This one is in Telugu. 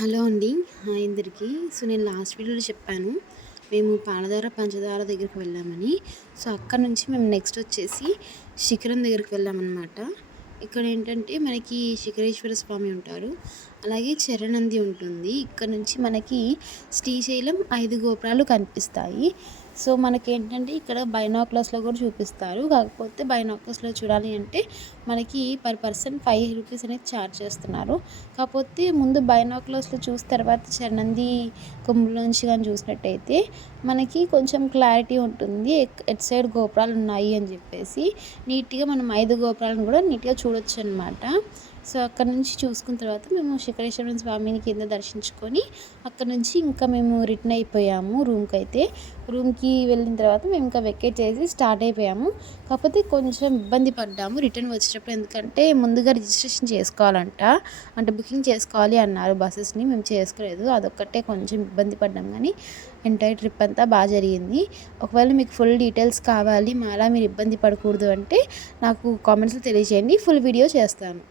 హలో అండి. హాయ్ అందరికీ. నేను లాస్ట్ వీడియోలో చెప్పాను. మేము పాలధార, పంచదార దగ్గరికి వెళ్ళామని. అక్కడి నుంచి మేము నెక్స్ట్ వచ్చేసి శిఖరం దగ్గరికి వెళ్ళామన్నమాట. ఇక్కడ ఏంటంటే మనకి శిఖరేశ్వర స్వామి ఉంటారు. అలాగే చరణంది ఉంటుంది. ఇక్కడ నుంచి మనకి శ్రీశైలం 5 గోపురాలు కనిపిస్తాయి. మనకేంటంటే ఇక్కడ బైనాక్యులర్స్‌లో కూడా చూపిస్తారు. కాకపోతే బైనాక్యులర్స్‌లో చూడాలి అంటే మనకి పర్ పర్సన్ 5 రూపీస్ అనేది ఛార్జ్ చేస్తున్నారు. కాకపోతే ముందు బైనాక్యులర్స్‌లో చూసి తర్వాత చరణంది కొమ్ములోంచి గాని చూసినట్టయితే మనకి కొంచెం క్లారిటీ ఉంటుంది. ఎటు సైడ్ గోపురాలు ఉన్నాయి అని చెప్పేసి నీట్‌గా మనం 5 గోపురాలను కూడా నీట్‌గా చూడొచ్చనమాట. అక్కడి నుంచి చూసుకున్న తర్వాత మేము శిఖరేశ్వర స్వామిని కింద దర్శించుకొని అక్కడి నుంచి ఇంకా మేము రిటర్న్ అయిపోయాము రూమ్‌కైతే. రూమ్‌కి వెళ్ళిన తర్వాత మేము ఇంకా వెకేట్ చేసి స్టార్ట్ అయిపోయాము. కాకపోతే కొంచెం ఇబ్బంది పడ్డాము రిటర్న్ వచ్చేటప్పుడు. ఎందుకంటే ముందుగా రిజిస్ట్రేషన్ చేసుకోవాలంట. అంటే బుకింగ్ చేసుకోవాలి అన్నారు బసెస్‌ని. మేము చేసుకోలేదు. అదొక్కటే కొంచెం ఇబ్బంది పడ్డాం కానీ ఎంటైర్ ట్రిప్ అంతా బాగా జరిగింది. ఒకవేళ మీకు ఫుల్ డీటెయిల్స్ కావాలి, మాలా మీరు ఇబ్బంది పడకూడదు అంటే నాకు కామెంట్స్‌లో తెలియజేయండి. ఫుల్ వీడియో చేస్తాను.